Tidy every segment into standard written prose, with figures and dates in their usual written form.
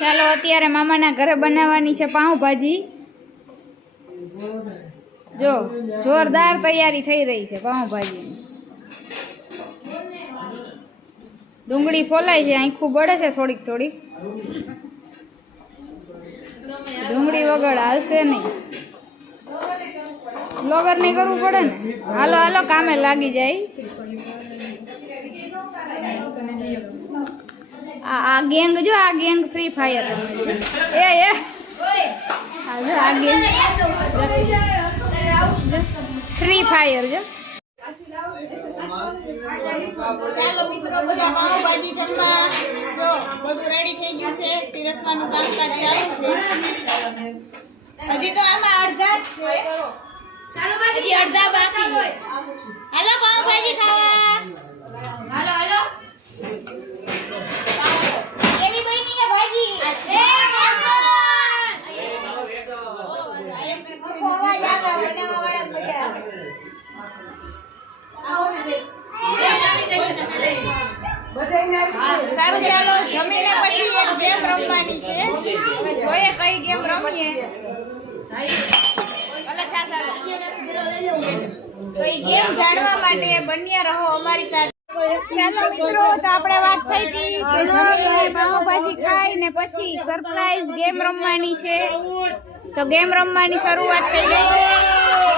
ચાલો અત્યારે મામાના ઘરે બનાવવાની છે પાઉંભાજી। જો જોરદાર તૈયારી થઈ રહી છે પાઉંભાજીની। ડુંગળી ફોલાય છે, આખું બળે છે થોડીક થોડીક। ડુંગળી વગર હાલશે નહીં, બ્લોગર નહીં કરવું પડે ને। હાલો હાલો કામે લાગી જાય। આ ગેંગ જો, આ ગેંગ ફ્રી ફાયર એ આ ગેંગ ફ્રી ફાયર જો। ચાલો મિત્રો બધા પાઉંભાજી જમવા। જો બધું રેડી થઈ ગયું છે, પીરસવાનું કામકાજ ચાલુ છે। હજી તો આમાં અડધા જ છે, હજી અડધા બાકી છે। હાલો પાઉંભાજી ખાવા, હાલો હાલો। કેવી બની છે ભાજી? અવાજ આવે, બનાવવા વાળા મજા આવે। સારું ચાલો જમીને પછી એક ગેમ રમવાની છે, હવે જોઈએ કઈ ગેમ રમીએ। તો એ ગેમ જાણવા માટે બન્યા રહો અમારી સાથે। ચાલો મિત્રો, તો આપણે વાત થઈ હતી કે જમીને પાઉંભાજી ખાઈને પછી સરપ્રાઈઝ ગેમ રમવાની છે। તો ગેમ રમવાની શરૂઆત થઈ ગઈ છે।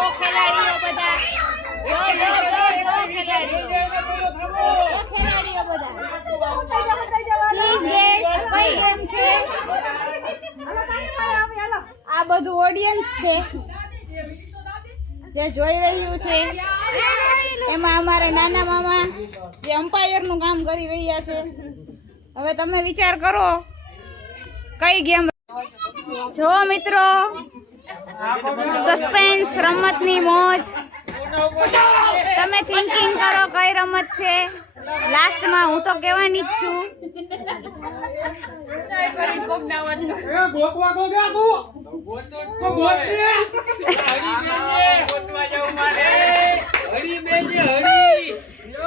તો ખેલાડીઓ બધા ખેલાડીઓ બધા પ્લીઝ ગેસ કઈ ગેમ છે? આ બધું ઓડિયન્સ છે જે જોઈ રહ્યું છે। એમાં અમારા નાના મામા જે અમ્પાયર નું કામ કરી રહ્યા છે। હવે તમે વિચાર કરો કઈ ગેમ। જો મિત્રો, સસ્પેન્સ રમતની મોજ। તમે થિંકિંગ કરો કઈ રમત છે, લાસ્ટમાં હું તો કહેવાની જ છું।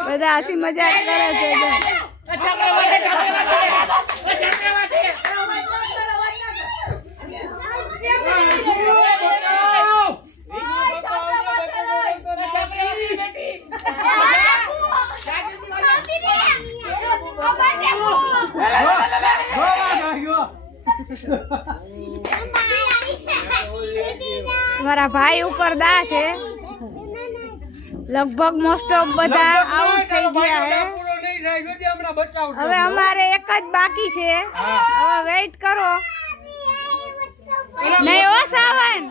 બધા હસી મજાક કરે છે। મારા ભાઈ ઉપર દા છે, લગભગ મોસ્ટ ઓફ બધા આઉટ થઈ ગયા છે। હવે અમારે એક જ બાકી છે, હવે વેઇટ કરો। નહીં હો સાવન,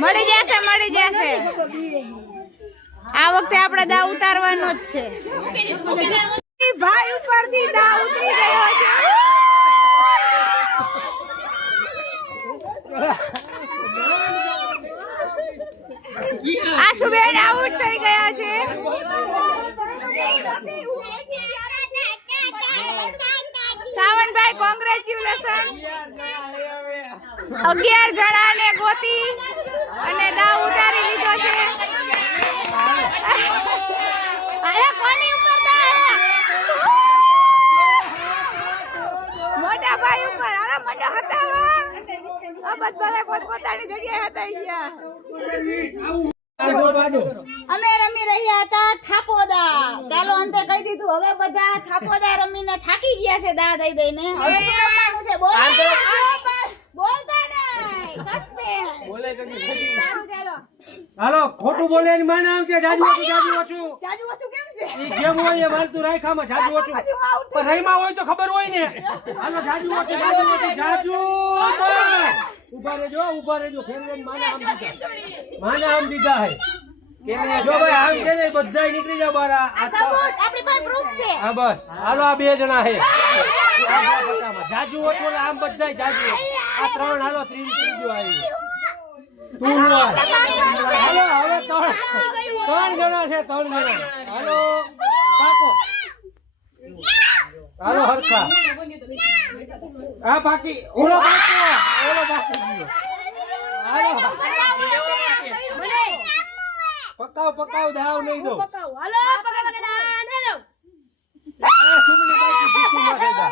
મળી જશે મળી જશે। આ વખતે આપણે દા ઉતારવાનો જ છે। ભાઈ ઉપરથી દા ઉતરી ગયો છે। આશુબેન આઉટ થઈ ગયા છે। સાવનભાઈ કોંગ્રેચ્યુલેશન। 11 જણાને ગોતી અને દા ઉતારી લીધો છે। અરે કોની ઉપર દા? મોટા ભાઈ ઉપર। અરે મંડો હતાવા, આ બધા પોતપોતાની જગ્યાએ હતા અહીંયા। અમે રમી રહ્યા હતા થાપોદા। ચાલો અંતે કહી દીધું, હવે બધા થાપોદા રમીને થાકી ગયા છે દા દઈ દઈને। હવે શું રમવાનું છે? બોલતા નહીં, સસ્પેન્સ બોલે કે સારું ચાલો હાલો ખોટું બોલે એની માને આમ છે જાજુ ઓછું કેમ છે? ઈ જેમ હોય એ માલતું રાખામાં જાજુ ઓછું પણ રહીમાં હોય તો ખબર હોય ને। હાલો જાજુ ઓછું ઉભા રહેજો ફેરવેન માને આમ દીધા હે કે જો ભાઈ આમ છે ને બધાય નીકળી જાવ બહાર। આ સબૂત આપણી પાસે પ્રૂફ છે। હા બસ હાલો આ 2 જણા હે જાજુ ઓછું આમ બધાય જાજુ આ 3 હાલો ત્રીજો આવી હાલો હવે 3 જણા છે 3 જણા હાલો પાકો હાલો હરખા આ બાકી ઓલો બાકી ગયો હાલો પકાવ દાવ નહીં દો સુમલી બાકી બીસી નાખે દા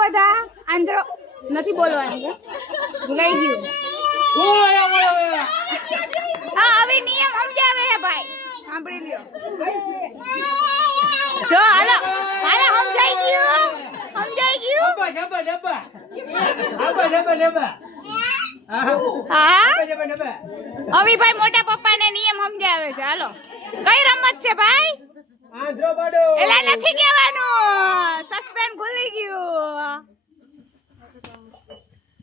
બધા આંધ્રો નથી બોલવાનું ભૂલાઈ ગયું હા હવે નિયમ સમજાવે હે ભાઈ સાંભળી લ્યો જો હાલો સમજાઈ ગયું હા અવિભાઈ મોટા પપ્પાને નિયમ સમજાવે છે હાલો કઈ રમત છે ભાઈ આંધ્રો પાડો એલા નથી કહેવાનું સસ્પેન્ડ ખુલી ગયું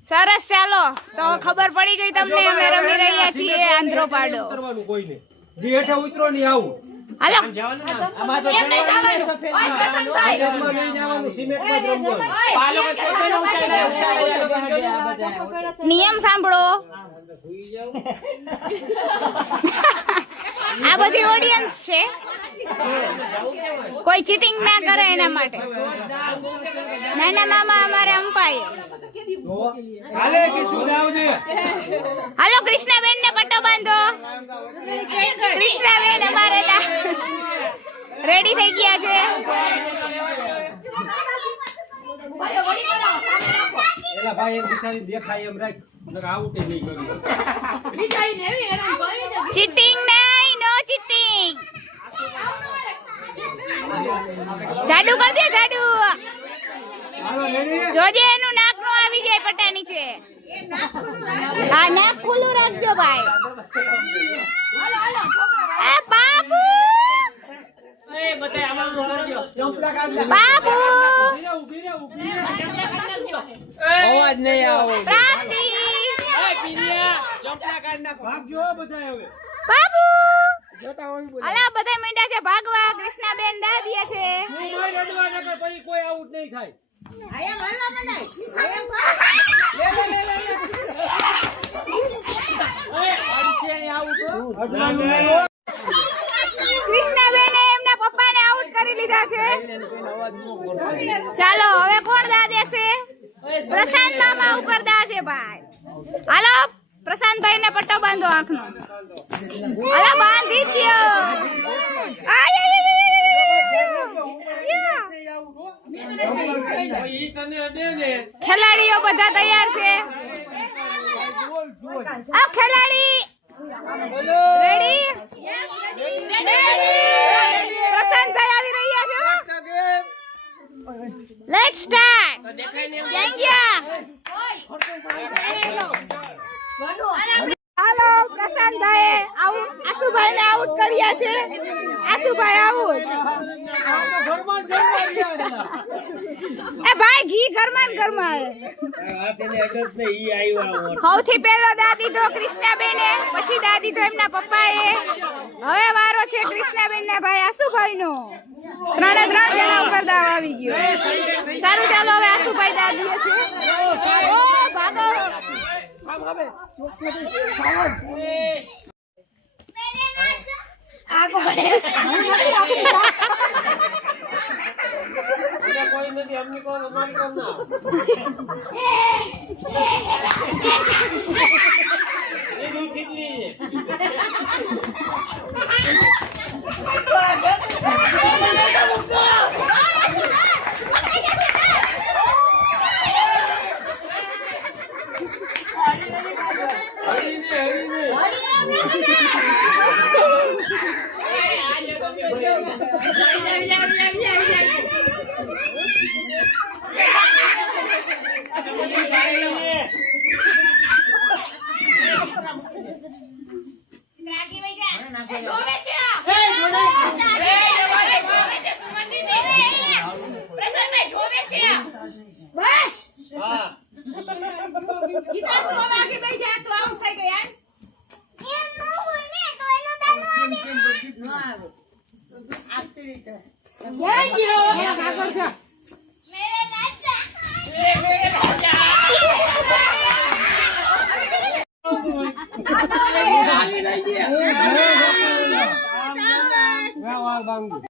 સરસ ચાલો તો ખબર પડી ગઈ તમને અમે રમી રહ્યા છીએ આંધ્રો પાડો ઉતરવાનું કોઈને જે હેઠે ઉતરો ની આવું હાલો આમાં તો સફેદ માં નહીં જવાનું સિમેન્ટમાં જ રમવાનું નિયમ સાંભળો આ બધી ઓડિયન્સ છે કોઈ ચીટિંગ ના કરે એના માટે નાના મામા અમારે અમ્પાયર હાલે કે શું આવજે હાલો કૃષ્ણાબેન ને પટ્ટો બાંધો કૃષ્ણાબેન અમારે રેડી થઈ ગયા છે એલા ભાઈ એક બિચારી દેખાય એમ રાખ નકર આઉટ નહીં કરું ચીટિંગ નહીં નો ચીટિંગ જાડુ કર દે જાડુ હાલો રેડી જોજે એનું નાક નો આવી જાય પટ્ટા નીચે હા નાક ખુલ્લું રાખજો ભાઈ એ બાબુ બાબુ અવાજ નહીં આવો પ્રાપ્તિ ભાગજો બધા હવે બાબુ જોતા હોય બોલે અલા બધા મીંડા છે ભાગવા કૃષ્ણાબેન દાદીએ છે હું માર રડવા નકર પછી કોઈ આઉટ નહીં થાય કૃષ્ણાબેને એમના પપ્પાને આઉટ કરી લીધા છે ચાલો હવે કોણ દા દેશે પ્રશાંત મામા ઉપર દા છે ભાઈ હાલો પ્રશાંતભાઈ ને પટ્ટો બાંધો આંખનો હાલો બાંધી દ્યો ખેલાડીઓ બધા તૈયાર છે આ ખેલાડી રેડી પ્રશાંતભાઈ આવી રહ્યા છે લેટ્સ સ્ટાર્ટ હાલો પ્રશાંતભાઈ આશુભાઈ ને આઉટ કર્યા છે આશુભાઈ આઉટ એ ભાઈ ઘી ઘરમાં સૌથી પહેલો દાદી તો કૃષ્ણાબેને પછી દાદી તો એમના પપ્પાએ હવે વારો છે કૃષ્ણાબેન ના ભાઈ આશુભાઈ નો ત્રણે ત્રણ જણા ઉપર દાવ આવી ગયો સારું ચાલો હવે આશુભાઈ દાદી છે ઓ ભાગો કોઈ નથી અમને કોણ અમારી કોણ ના એ દૂધ કેટલી વાળ બાંધું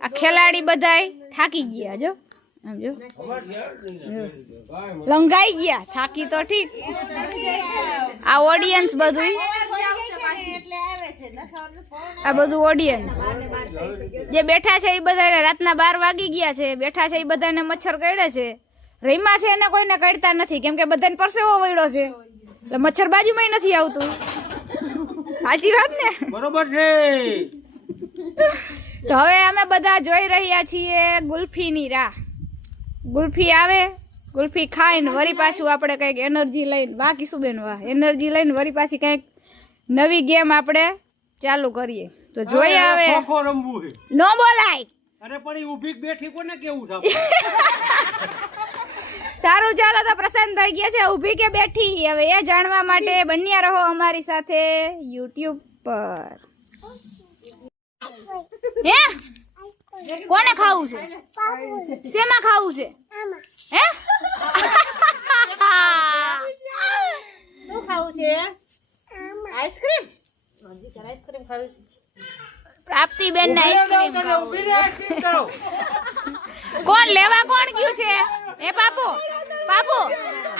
આ ખેલાડી બધાય થાકી ગયા જો આમ જો લંગાઈ ગયા થાકી તો ઠીક આ ઓડિયન્સ બધું આ બધું ઓડિયન્સ જે બેઠા છે એ બધા રાતના 12 વાગી ગયા છે બેઠા છે એ બધાને મચ્છર કરડે છે રહીમાં છે એને કોઈને કડતા નથી કેમ કે બધાને પરસેવો વળ્યો છે એટલે મચ્છર બાજુમાં નથી આવતું સાચી વાત ને બરોબર છે તો હવે અમે બધા જોઈ રહ્યા છીએ ગુલ્ફીની રાહ ગુલ્ફી આવે ગુલ્ફી ખાઈને વળી પાછું આપણે કંઈક એનર્જી લઈને વાહ કિશુબેન વાહ એનર્જી લઈને વળી પાછી કંઈક નવી ગેમ આપણે ચાલુ કરીએ તો જોઈએ હવે ખોખો રમવું છે નો બોલાય અરે પણ ઈ ઊભી બેઠી કોને કેવું થાય સારું ચાલો તો પ્રસન્ન થઈ ગયા છે ઊભી કે બેઠી હવે એ જાણવા માટે બન્યા રહો અમારી સાથે YouTube પર હે કોને ખાવું છે શેમાં ખાવું છે હે શું ખાવું છે આઈસ્ક્રીમ આઈસ્ક્રીમ ખાવું છે પ્રાપ્તિ બેન ને આઈસ્ક્રીમ કોણ લેવા કોણ ગયું છે એ પાપુ પાપુ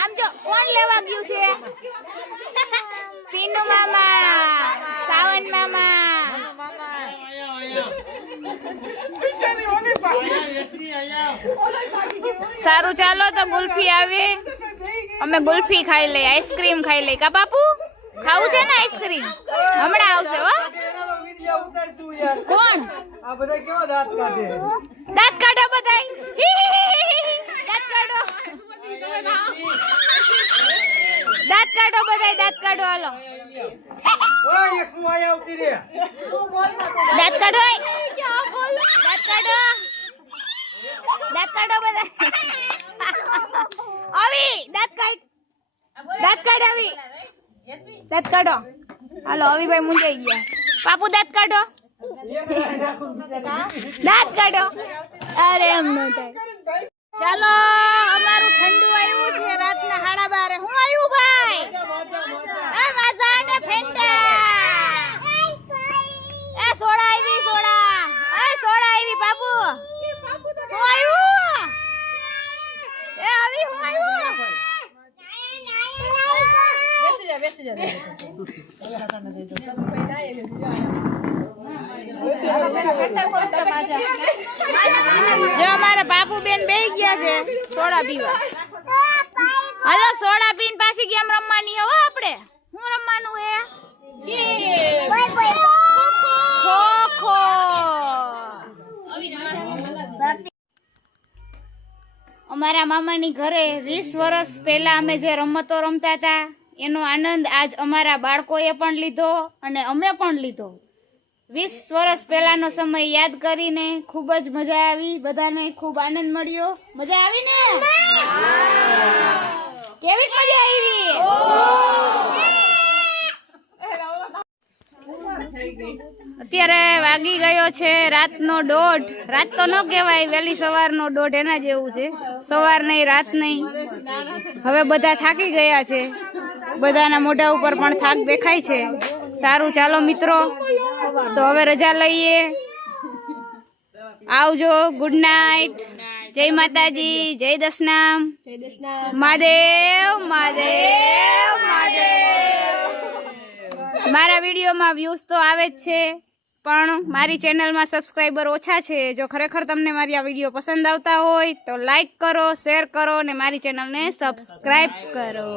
આમ જો કોણ લેવા ગયું છે પીનુ મામા સાવન મામા સારું ચાલો તો ગુલ્ફી આવે અમે ગુલ્ફી ખાઈ લઈએ આઈસ્ક્રીમ ખાઈ લઈએ કા બાપુ ખાવું છે ને આઈસ્ક્રીમ હમણાં આવશે હો કોણ આ બધા કેવા દાંત કાઢે દાંત કાઢો બધાય દાંત કાઢો દાંત કાઢો બધાય દાંત કાઢો હાલો ઓય શું આયા આવતી રે દાંત કાઢો દાંત કાઢો દાંત કાઢો બધા આવી દાંત કાઢ આવી દાંત કાઢો હાલો અવીભાઈ મુંજાઈ ગયા પાપુ દાંત કાઢો દાંત કાઢો અરે એમ ન થાય ચાલો અમારું ઠંડુ આવ્યું છે રાતના 12:30 હું આવ્યું ભાઈ એ માઝા ને ફેંટા એ સોડા આવી સોડા આવી બાપુ હું આવ્યું એ આવી હું આવ્યું બેસી જા જો અમારા બાપુ બેન બેહી ગયા છે સોડા પીવા હાલો સોડા પીને પાછી ગેમ રમવાની હો આપણે હું રમવાનું હે ખો અમારા મામાની ઘરે 20 વર્ષ પહેલા અમે જે રમતો રમતા હતા એનો આનંદ આજ અમારા બાળકોએ પણ લીધો અને અમે પણ લીધો 20 વર્ષ પહેલાનો સમય યાદ કરીને ખૂબ જ મજા આવી બધાને ખૂબ આનંદ મળ્યો મજા આવી ને કેવી મજા આવી અત્યારે વાગી ગયો છે રાતનો 1:30 રાત તો ન કહેવાય વહેલી સવારનો 1:30 એના જેવું છે સવાર નહીં રાત નહીં હવે બધા થાકી ગયા છે બધાના મોઢા ઉપર પણ થાક દેખાય છે સારું ચાલો મિત્રો તો હવે રજા લઈએ આવજો ગુડ નાઇટ જય માતાજી જય દશનામ મહાદેવ મહાદેવ મહાદેવ મારા વિડીયોમાં વ્યૂઝ તો આવે જ છે પણ મારી ચેનલમાં સબસ્ક્રાઈબર ઓછા છે જો ખરેખર તમને મારી આ વિડીયો પસંદ આવતા હોય તો લાઈક કરો શેર કરો ને મારી ચેનલને સબસ્ક્રાઈબ કરો